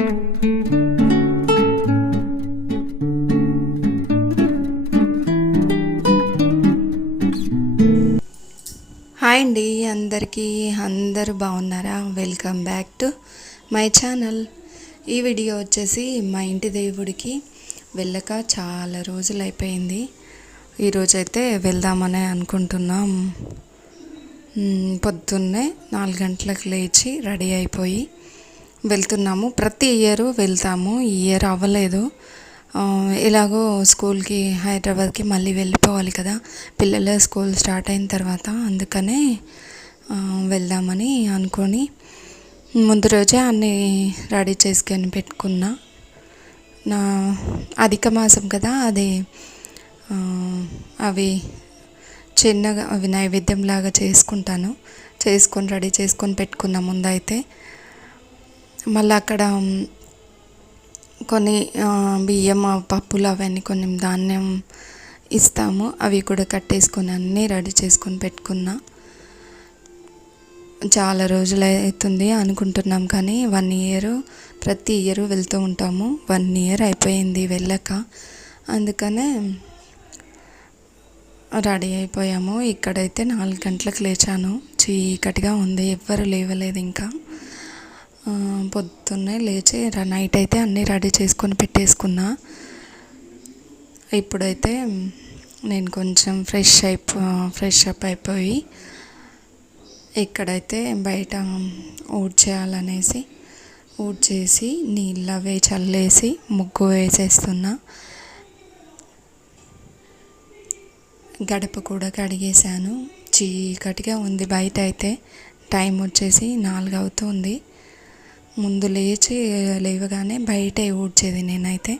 Hi అండి అందరికీ, అందరూ బాగున్నారా? Welcome back to my channel. ఈ వీడియో వచ్చేసి మా ఇంటి దేవుడికి వెళ్ళక చాలా రోజులు అయిపోయింది. ఈరోజైతే వెళ్దామని అనుకుంటున్నాం. పొద్దున్నే 4 గంటలకు లేచి రెడీ అయిపోయి వెళ్తున్నాము. ప్రతి ఇయర్ వెళ్తాము, ఈ ఇయర్ అవ్వలేదు. ఎలాగో స్కూల్కి హైదరాబాద్కి మళ్ళీ వెళ్ళిపోవాలి కదా, పిల్లల స్కూల్ స్టార్ట్ అయిన తర్వాత. అందుకనే వెళ్దామని అనుకొని ముందు రోజే అన్నీ రెడీ చేసుకొని పెట్టుకున్నా. నా అధిక మాసం కదా, అది అవి చిన్నగా అవి నైవేద్యంలాగా చేసుకొని రెడీ చేసుకొని పెట్టుకున్నా ముందైతే. మళ్ళీ అక్కడ కొన్ని బియ్యం, పప్పులు అవన్నీ కొన్ని ధాన్యం ఇస్తాము, అవి కూడా కట్టేసుకొని అన్నీ రెడీ చేసుకొని పెట్టుకున్నా. చాలా రోజులు అవుతుంది అనుకుంటున్నాం కానీ 1 ఇయర్ ప్రతి ఇయర్ వెళ్తూ ఉంటాము. 1 ఇయర్ అయిపోయింది వెళ్ళక. అందుకనే రెడీ అయిపోయాము. ఇక్కడైతే 4 గంటలకు లేచాను. చీకటిగా ఉంది, ఎవ్వరు లేవలేదు ఇంకా. పొద్దున్నే లేచి నైట్ అయితే అన్నీ రెడీ చేసుకొని పెట్టేసుకున్నా. ఇప్పుడైతే నేను కొంచెం ఫ్రెష్ అప్ అయిపోయి ఇక్కడైతే బయట ఊడ్చేసి నీళ్ళు అవి చల్లేసి ముగ్గు వేసేస్తున్నా. గడప కూడా కడిగేశాను. చీకటిగా ఉంది బయట అయితే. టైం వచ్చేసి 4 అవుతుంది. ముందు లేవగానే బయటే ఊడ్చేది నేనైతే.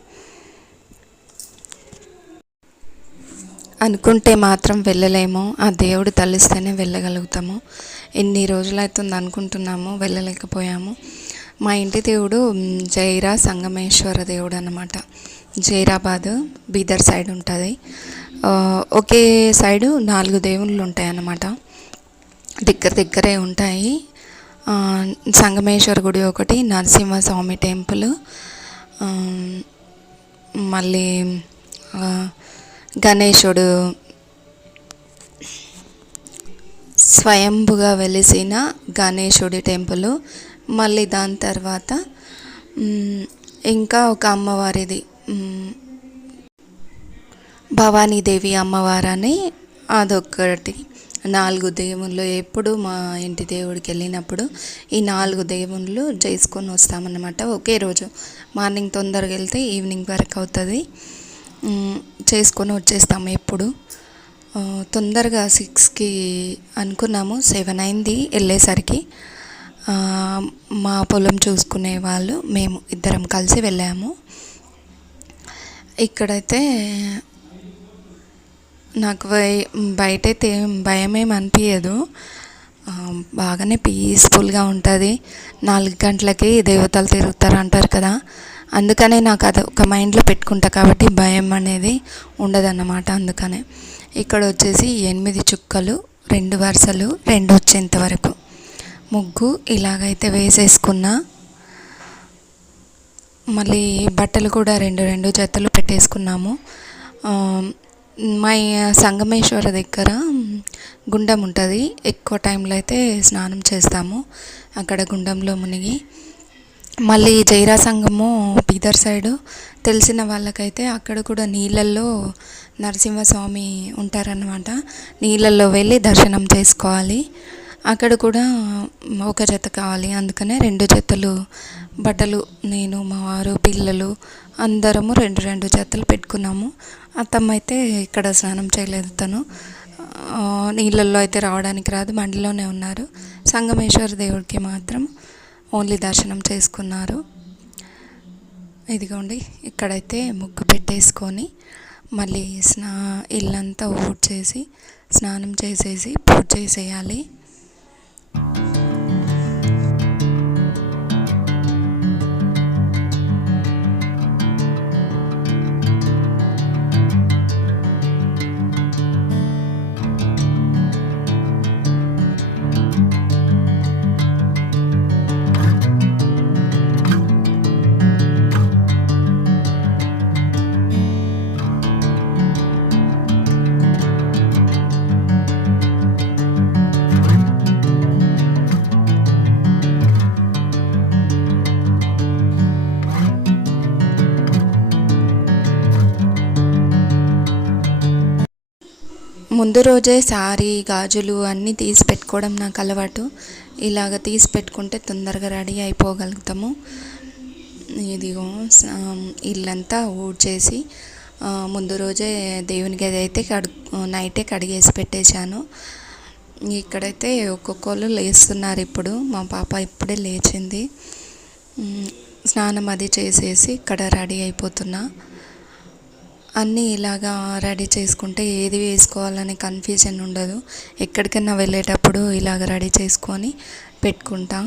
అనుకుంటే మాత్రం వెళ్ళలేము, ఆ దేవుడు తలుస్తేనే వెళ్ళగలుగుతాము. ఎన్ని రోజులు అవుతుంది అనుకుంటున్నాము, వెళ్ళలేకపోయాము. మా ఇంటి దేవుడు జైరా సంగమేశ్వర దేవుడు అన్నమాట. జైరాబాద్ బీదర్ సైడ్ ఉంటుంది. ఒకే సైడు 4 దేవుళ్ళు ఉంటాయి అన్నమాట, దగ్గరే ఉంటాయి. సంగమేశ్వర గుడి ఒకటి, నరసింహస్వామి టెంపుల్, మళ్ళీ గణేశుడు స్వయంభుగా వెలిసిన గణేశుడి టెంపుల్, మళ్ళీ దాని తర్వాత ఇంకా ఒక అమ్మవారిది భవానీదేవి అమ్మవారని, అదొకటి. 4 దేవుళ్ళు. ఎప్పుడు మా ఇంటి దేవుడికి వెళ్ళినప్పుడు ఈ 4 దేవుళ్ళు చేసుకొని వస్తామన్నమాట. ఒకే రోజు మార్నింగ్ తొందరగా వెళ్తే ఈవినింగ్ వరకు అవుతుంది, చేసుకొని వచ్చేస్తాము. ఎప్పుడు తొందరగా 6కి అనుకున్నాము, 7 అయింది వెళ్ళేసరికి. మా పొలం చూసుకునే వాళ్ళు మేము ఇద్దరం కలిసి వెళ్ళాము. ఇక్కడైతే నాకు బయటైతే భయమేమి అనిపించదు, బాగానే పీస్ఫుల్గా ఉంటుంది. 4 గంటలకి దేవతలు తిరుగుతారు అంటారు కదా, అందుకనే నాకు అది ఒక మైండ్లో పెట్టుకుంటా కాబట్టి భయం అనేది ఉండదన్నమాట. అందుకనే ఇక్కడ వచ్చేసి 8 చుక్కలు, 2 వరుసలు, 2 వచ్చేంత వరకు ముగ్గు ఇలాగైతే వేసేసుకున్నా. మళ్ళీ బట్టలు కూడా 2 జతలు పెట్టేసుకున్నాము. మా సంగమేశ్వర దగ్గర గుండం ఉంటుంది. ఎక్కువ టైంలో అయితే స్నానం చేస్తాము అక్కడ గుండంలో మునిగి. మళ్ళీ జైరా సంగము బీదర్ సైడు తెలిసిన వాళ్ళకైతే అక్కడ కూడా నీళ్ళల్లో నరసింహస్వామి ఉంటారన్నమాట. నీళ్ళల్లో వెళ్ళి దర్శనం చేసుకోవాలి. అక్కడ కూడా ఒక జత కావాలి, అందుకనే 2 జతలు బట్టలు నేను, మా వారు, పిల్లలు అందరము 2 జతలు పెట్టుకున్నాము. అత్తమ్మ అయితే ఇక్కడ స్నానం చేయలేదు, తను నీళ్ళల్లో అయితే రావడానికి రాదు, బండిలోనే ఉన్నారు. సంగమేశ్వర దేవుడికి మాత్రం ఓన్లీ దర్శనం చేసుకున్నారు. ఇదిగోండి, ఇక్కడైతే ముగ్గు పెట్టేసుకొని మళ్ళీ ఇల్లంతా ఊడ్చేసి స్నానం చేసేసి పూజ చేసేయాలి. ముందు రోజే సారీ గాజులు అన్నీ తీసి పెట్టుకోవడం నాకు అలవాటు. ఇలాగ తీసి పెట్టుకుంటే తొందరగా రెడీ అయిపోగలుగుతాము. ఇదిగో ఇల్లంతా ఊడ్చేసి ముందు రోజే దేవుని గది అయితే నైటే కడిగేసి పెట్టేశాను. ఇక్కడైతే ఒక్కొక్కళ్ళు లేస్తున్నారు. ఇప్పుడు మా పాప ఇప్పుడే లేచింది. స్నానం అది చేసేసి ఇక్కడ రెడీ అయిపోతున్నా. అన్నీ ఇలాగా రెడీ చేసుకుంటే ఏది వేసుకోవాలని కన్ఫ్యూజన్ ఉండదు. ఎక్కడికైనా వెళ్ళేటప్పుడు ఇలాగ రెడీ చేసుకొని పెట్టుకుంటా.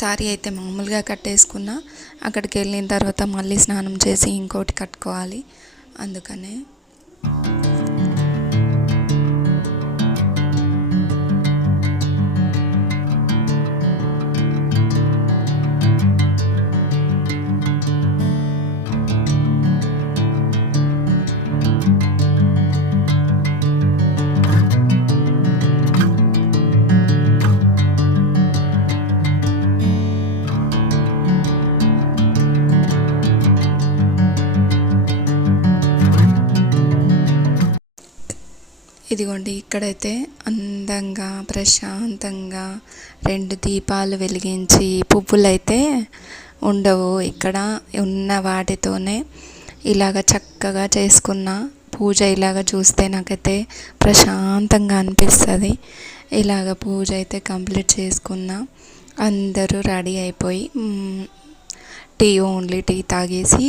సారీ అయితే మామూలుగా కట్టేసుకున్నా. అక్కడికి వెళ్ళిన తర్వాత మళ్ళీ స్నానం చేసి ఇంకోటి కట్టుకోవాలి. అందుకనే ఇదిగోండి, ఇక్కడైతే అందంగా ప్రశాంతంగా 2 దీపాలు వెలిగించి, పువ్వులు అయితే ఉండవు ఇక్కడ, ఉన్న వాటితోనే ఇలాగ చక్కగా చేసుకున్న పూజ. ఇలాగ చూస్తే నాకైతే ప్రశాంతంగా అనిపిస్తుంది. ఇలాగ పూజ అయితే కంప్లీట్ చేసుకున్నా. అందరూ రెడీ అయిపోయి ఓన్లీ టీ తాగేసి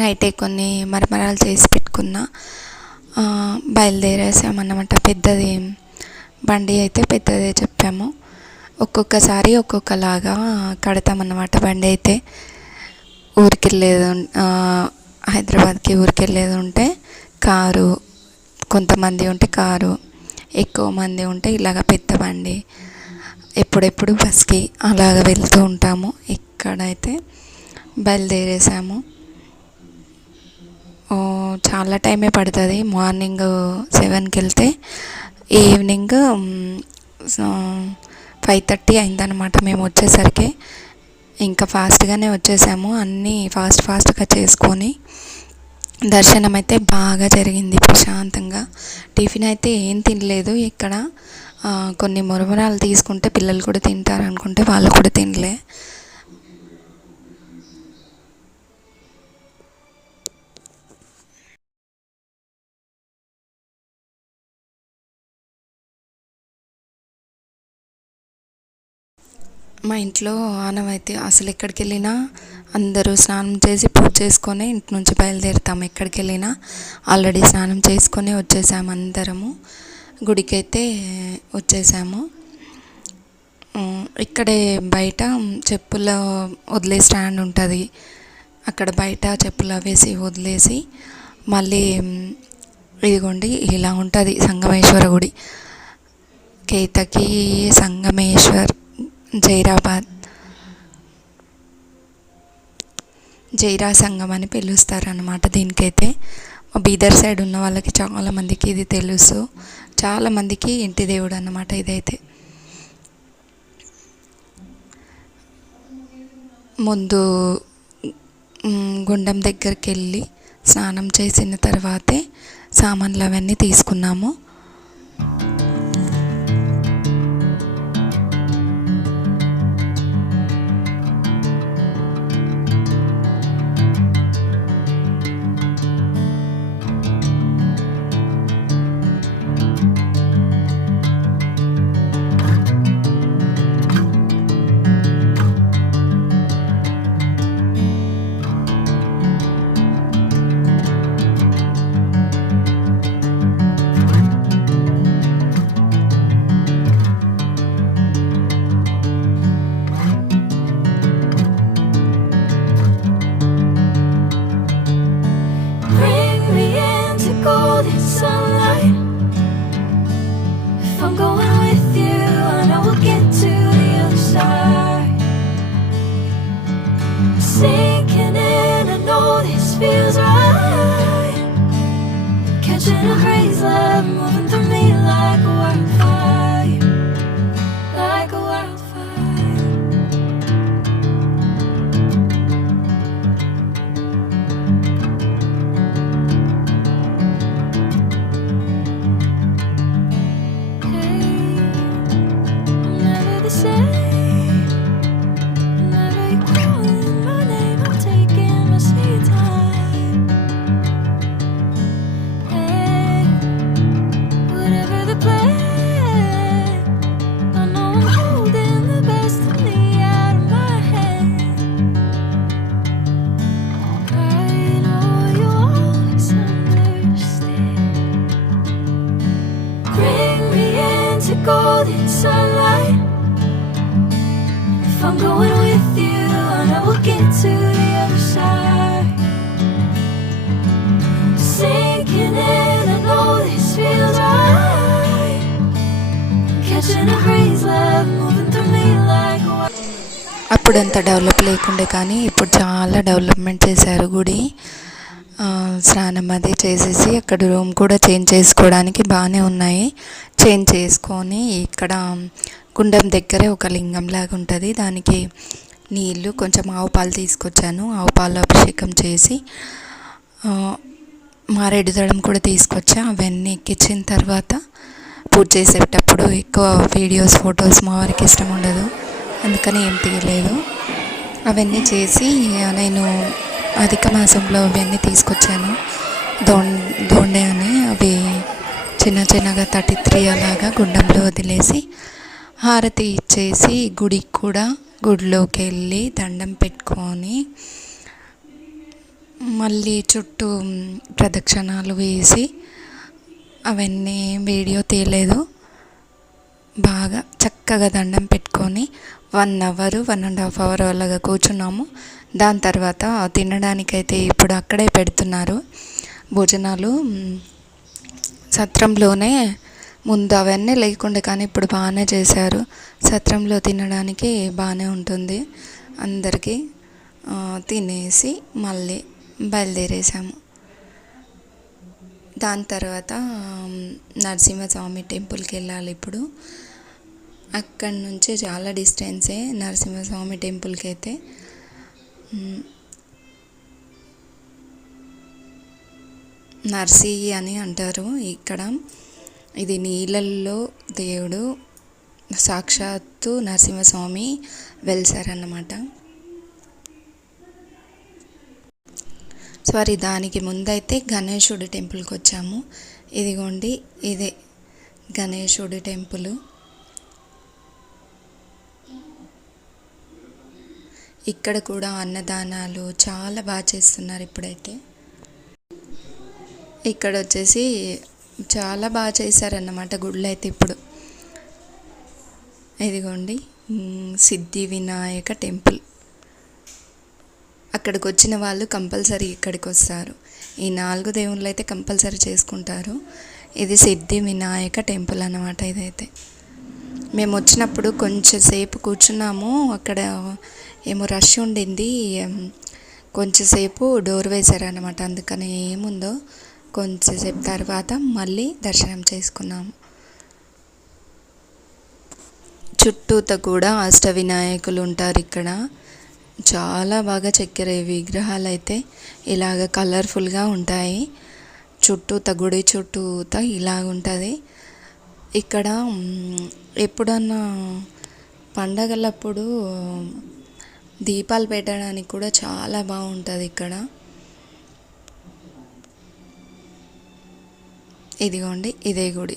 నైటే కొన్ని మరమరాలు చేసి పెట్టుకున్నా. బయలుదేరేసామన్నమాట. పెద్దది బండి అయితే పెద్దదే చెప్పాము. ఒక్కొక్కసారి ఒక్కొక్కలాగా కడతామన్నమాట. బండి అయితే ఊరికి వెళ్ళేది హైదరాబాద్కి ఊరికి వెళ్ళేది ఉంటే కారు, కొంతమంది ఉంటే కారు, ఎక్కువ మంది ఉంటే ఇలాగ పెద్ద బండి, ఎప్పుడెప్పుడు బస్కి అలాగ వెళ్తూ ఉంటాము. ఇక్కడైతే బయలుదేరేసాము. చాలా టైమే పడుతుంది. మార్నింగ్ 7కి వెళ్తే ఈవినింగ్ 5:30 అయిందనమాట మేము వచ్చేసరికి. ఇంకా ఫాస్ట్గానే వచ్చేసాము. అన్నీ ఫాస్ట్గా చేసుకొని దర్శనం అయితే బాగా జరిగింది ప్రశాంతంగా. టిఫిన్ అయితే ఏం తినలేదు ఇక్కడ. కొన్ని మురమురాలు తీసుకుంటే పిల్లలు కూడా తింటారు అనుకుంటే వాళ్ళు కూడా తినలే. మా ఇంట్లో ఆనవాయితీ అసలు ఎక్కడికి వెళ్ళినా అందరూ స్నానం చేసి పూజ చేసుకొని ఇంటి నుంచి బయలుదేరుతాము. ఎక్కడికి వెళ్ళినా ఆల్రెడీ స్నానం చేసుకొని వచ్చేసాము. అందరము గుడికి అయితే వచ్చేసాము. ఇక్కడే బయట చెప్పుల వదిలే స్టాండ్ ఉంటుంది. అక్కడ బయట చెప్పులు వేసి వదిలేసి మళ్ళీ ఇదిగోండి ఇలా ఉంటుంది సంగమేశ్వర గుడి. కేతకి సంగమేశ్వర్ జైరాబాద్, జైరా సంఘం అని పిలుస్తారనమాట. దీనికైతే బీదర్ సైడ్ ఉన్న వాళ్ళకి చాలామందికి ఇది తెలుసు. చాలామందికి ఇంటి దేవుడు అన్నమాట ఇదైతే. ముందు గుండం దగ్గరికి వెళ్ళి స్నానం చేసిన తర్వాతే సామాన్లు అవన్నీ తీసుకున్నాము. with you, and I will get to the other side. Sinking in, I know this feels right. Catching a breeze, love moving through me like a అప్పుడు అంత డెవలప్ లేకుండే కానీ ఇప్పుడు చాలా డెవలప్మెంట్ చేశారు గుడి. స్నానం అది చేసేసి అక్కడ రూమ్ కూడా చేంజ్ చేసుకోవడానికి బాగానే ఉన్నాయి. చేంజ్ చేసుకొని ఇక్కడ గుండం దగ్గరే ఒక లింగం లాగా ఉంటుంది, దానికి నీళ్ళు కొంచెం ఆవు పాలు తీసుకొచ్చాను. ఆవు పాలు అభిషేకం చేసి మారేడు దళం కూడా తీసుకొచ్చా. అవన్నీ ఎక్కించిన తర్వాత పూజ చేసేటప్పుడు ఎక్కువ వీడియోస్ ఫొటోస్ మా వారికి ఇష్టం ఉండదు, అందుకని ఏం తీయలేదు. అవన్నీ చేసి నేను అధిక మాసంలో అవన్నీ తీసుకొచ్చాను. దోండే అని అవి చిన్న చిన్నగా 33 అలాగా గుండంలో వదిలేసి హారతి ఇచ్చేసి గుడికి కూడా గుడిలోకి వెళ్ళి దండం పెట్టుకొని మళ్ళీ చుట్టూ ప్రదక్షిణాలు వేసి అవన్నీ వీడియో తీయలేదు. బాగా చక్కగా దండం పెట్టుకొని 1 అవర్ 1.5 అవర్ అలాగా కూర్చున్నాము. దాని తర్వాత తినడానికైతే ఇప్పుడు అక్కడే పెడుతున్నారు భోజనాలు. సత్రంలోనే ముందు అవన్నీ లేకుండా కానీ ఇప్పుడు బాగానే చేశారు. సత్రంలో తినడానికి బాగానే ఉంటుంది. అందరికీ తినేసి మళ్ళీ బయలుదేరేసాము. దాని తర్వాత నరసింహస్వామి టెంపుల్కి వెళ్ళాలి. ఇప్పుడు అక్కడి నుంచి చాలా డిస్టెన్సే నరసింహస్వామి టెంపుల్కి అయితే. నర్సీ అని అంటారు ఇక్కడ. ఇది నీళ్ళల్లో దేవుడు సాక్షాత్తు నరసింహస్వామి వెలిసారన్నమాట. సారీ, దానికి ముందైతే గణేశుడి టెంపుల్కి వచ్చాము. ఇదిగోండి, ఇదే గణేశుడి టెంపుల్. ఇక్కడ కూడా అన్నదానాలు చాలా బాగా చేస్తున్నారు ఇప్పుడైతే. ఇక్కడ వచ్చేసి చాలా బాగా చేశారన్నమాట గుళ్ళు అయితే ఇప్పుడు. ఇదిగోండి సిద్ధి వినాయక టెంపుల్. అక్కడికి వచ్చిన వాళ్ళు కంపల్సరీ ఇక్కడికి వస్తారు. ఈ 4 దేవుళ్ళు అయితే కంపల్సరీ చేసుకుంటారు. ఇది సిద్ధి వినాయక టెంపుల్ అన్నమాట. ఇదైతే మేము వచ్చినప్పుడు కొంచెంసేపు కూర్చున్నాము. అక్కడ ఏమో రష్ ఉండింది, కొంచెంసేపు డోర్ వేశారన్నమాట. అందుకని ఏముందో కొంచెంసేపు తర్వాత మళ్ళీ దర్శనం చేసుకున్నాము. చుట్టూత కూడా అష్టవినాయకులు ఉంటారు ఇక్కడ. చాలా బాగా చెక్కారు. ఈ విగ్రహాలు అయితే ఇలాగ కలర్ఫుల్గా ఉంటాయి. చుట్టూత గుడి చుట్టూత ఇలాగ ఉంటుంది. ఇక్కడ ఎప్పుడన్నా పండగలప్పుడు దీపాలు పెట్టడానికి కూడా చాలా బాగుంటుంది ఇక్కడ. ఇదిగోండి, ఇదే గుడి.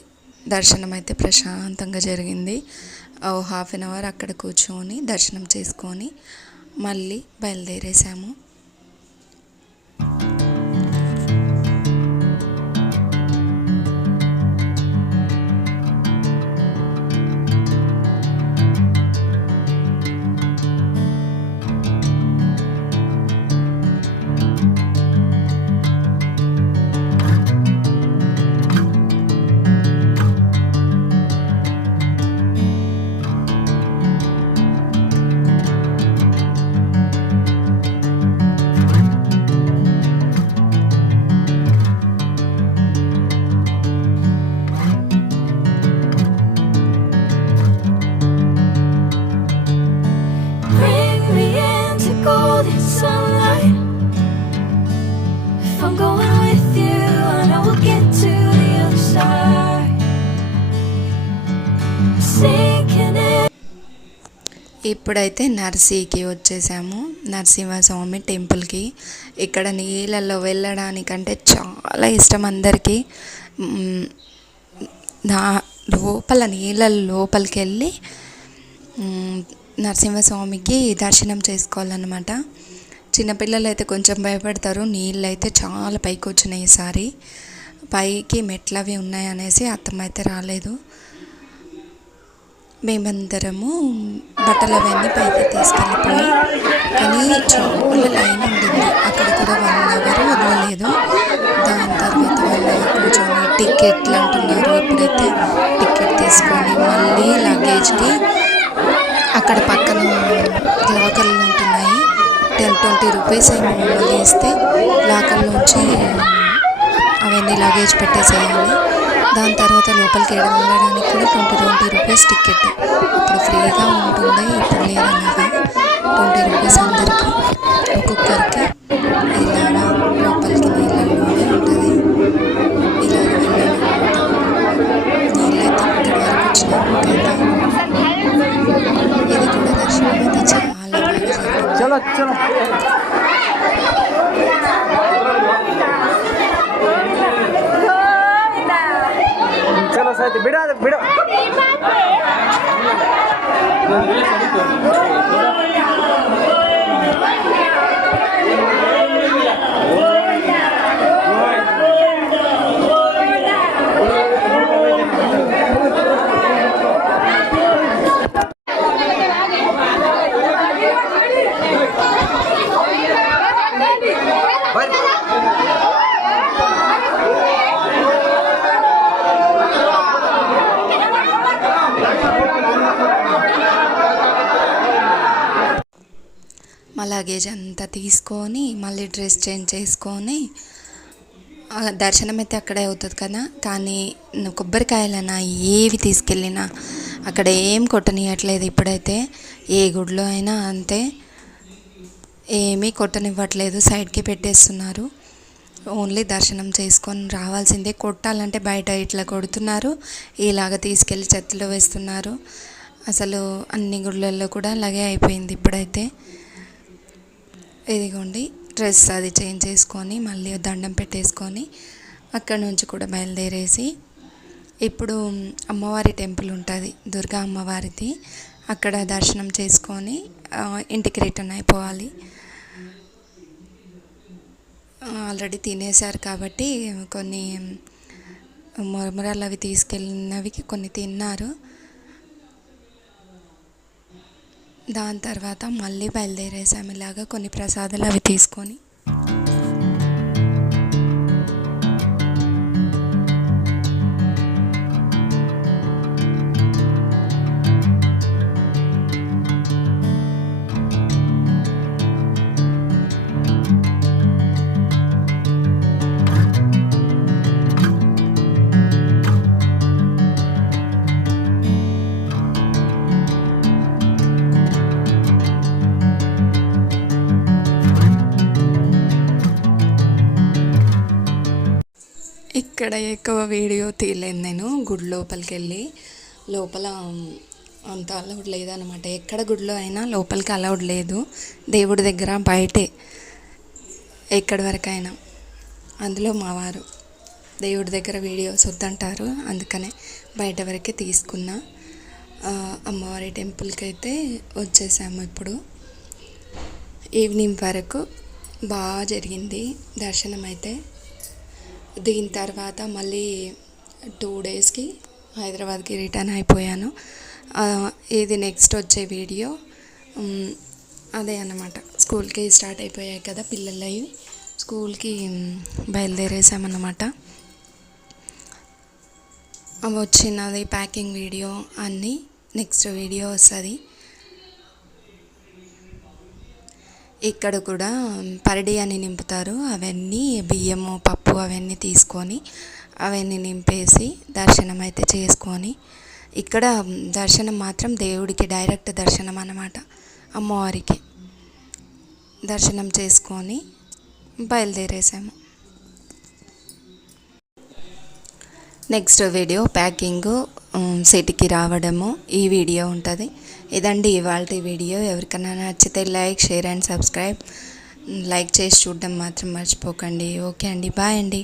దర్శనం అయితే ప్రశాంతంగా జరిగింది. 1/2 అవర్ అక్కడ కూర్చొని దర్శనం చేసుకొని మళ్ళీ బయలుదేరేసాము. ఇప్పుడైతే నర్సీకి వచ్చేసాము, నరసింహస్వామి టెంపుల్కి. ఇక్కడ నీళ్ళల్లో వెళ్ళడానికంటే చాలా ఇష్టం అందరికీ. నీళ్ళ లోపలికి వెళ్ళి నరసింహస్వామికి దర్శనం చేసుకోవాలన్నమాట. చిన్నపిల్లలు అయితే కొంచెం భయపడతారు. నీళ్ళు అయితే చాలా పైకి వచ్చినాయి ఈసారి. పైకి మెట్లవి ఉన్నాయనేసి అత్తమ్మ అయితే రాలేదు. మేమందరము బట్టలు అవన్నీ పైకి తీసుకెళ్ళిపోయి, కానీ చాలా లైన్ ఉండింది అక్కడ కూడా 1 అవర్ వదలలేదు. దాని తర్వాత వాళ్ళు కూర్చొని టికెట్లు అంటున్నారు. ఇప్పుడైతే టికెట్ తీసుకొని మళ్ళీ లగేజ్కి అక్కడ పక్కన లాకర్లు ఉంటున్నాయి. 10-20 రూపీస్ ఏమో మళ్ళీ ఇస్తే లాకర్లోంచి అవన్నీ లగేజ్ పెట్టేసేయాలి. దాని తర్వాత లోపలికి వెళ్ళడానికి కూడా 20 రూపీస్ టికెట్. ఇప్పుడు ఫ్రీగా ఉంటుంది, ఇప్పుడు లేదన్నది 20 రూపీస్ అందరికీ ఒక్కొక్కరికి. ఇలాగా లోపలికి నీళ్ళలోనే ఉంటుంది. ఇలాగ నీళ్ళైతే ఇక్కడ వరకు వచ్చినాము కదా. ఇది కూడా దర్శనం అయితే చాలా బాగా జరిగింది. बिड़ा बिड़ा మా లగేజ్ అంతా తీసుకొని మళ్ళీ డ్రెస్ చేంజ్ చేసుకొని దర్శనం అయితే అక్కడే అవుతుంది కదా. కానీ కొబ్బరికాయలైనా ఏవి తీసుకెళ్ళినా అక్కడ ఏం కొట్టనియట్లేదు. ఇప్పుడైతే ఏ గుడిలో అయినా అంతే, ఏమీ కొట్టనివ్వట్లేదు, సైడ్కి పెట్టేస్తున్నారు. ఓన్లీ దర్శనం చేసుకొని రావాల్సిందే. కొట్టాలంటే బయట ఇట్లా కొడుతున్నారు, ఇలాగ తీసుకెళ్ళి చెత్తలో వేస్తున్నారు. అసలు అన్ని గుళ్ళల్లో కూడా అలాగే అయిపోయింది ఇప్పుడైతే. ఇదిగోండి డ్రెస్ అది చేంజ్ చేసుకొని మళ్ళీ దండం పెట్టేసుకొని అక్కడ నుంచి కూడా బయలుదేరేసి ఇప్పుడు అమ్మవారి టెంపుల్ ఉంటుంది, దుర్గా అమ్మవారిది. అక్కడ దర్శనం చేసుకొని ఇంటికి రిటర్న్ అయిపోవాలి. ఆల్రెడీ తినేశారు కాబట్టి కొన్ని మురమురాలు అవి తీసుకెళ్ళినవి కొన్ని తిన్నారు. దాని తర్వాత మళ్ళీ బయలుదేరేసాము ఇలాగా కొన్ని ప్రసాదాలు అవి తీసుకొని. ఇక్కడ ఎక్కువ వీడియో తీయలేదు నేను. గుడి లోపలికి వెళ్ళి లోపల అంత అలౌడ్ లేదనమాట. ఎక్కడ గుడిలో అయినా లోపలికి అలౌడ్ లేదు, దేవుడి దగ్గర బయటే ఎక్కడి వరకైనా. అందులో మా వారు దేవుడి దగ్గర వీడియోస్ వద్దంటారు, అందుకనే బయట వరకే తీసుకున్నా. అమ్మవారి టెంపుల్కి అయితే వచ్చేసాము. ఇప్పుడు ఈవినింగ్ వరకు బాగా జరిగింది దర్శనం అయితే. దీని తర్వాత మళ్ళీ 2 డేస్కి హైదరాబాద్కి రిటర్న్ అయిపోయాను. ఇది నెక్స్ట్ వచ్చే వీడియో అదే అన్నమాట. స్కూల్కి స్టార్ట్ అయిపోయాయి కదా పిల్లలవి, స్కూల్కి బయలుదేరేసామన్నమాట. వచ్చినది ప్యాకింగ్ వీడియో అన్నీ నెక్స్ట్ వీడియో వస్తుంది. ఇక్కడ కూడా పరడి అని నింపుతారు, అవన్నీ బియ్యము పప్పు అవన్నీ తీసుకొని అవన్నీ నింపేసి దర్శనం అయితే చేసుకొని, ఇక్కడ దర్శనం మాత్రం దేవుడికి డైరెక్ట్ దర్శనం అన్నమాట. అమ్మవారికి దర్శనం చేసుకొని బయలుదేరేసాము. నెక్స్ట్ వీడియో ప్యాకింగ్, సిటీకి రావడము, ఈ వీడియో ఉంటుంది. ఇదండి ఇవాల్టి వీడియో. ఎవరికైనా నచ్చితే like, share and subscribe. Like చేసి చూడడం మాత్రం మర్చిపోకండి. ఓకే అండి, బాయ్ అండి.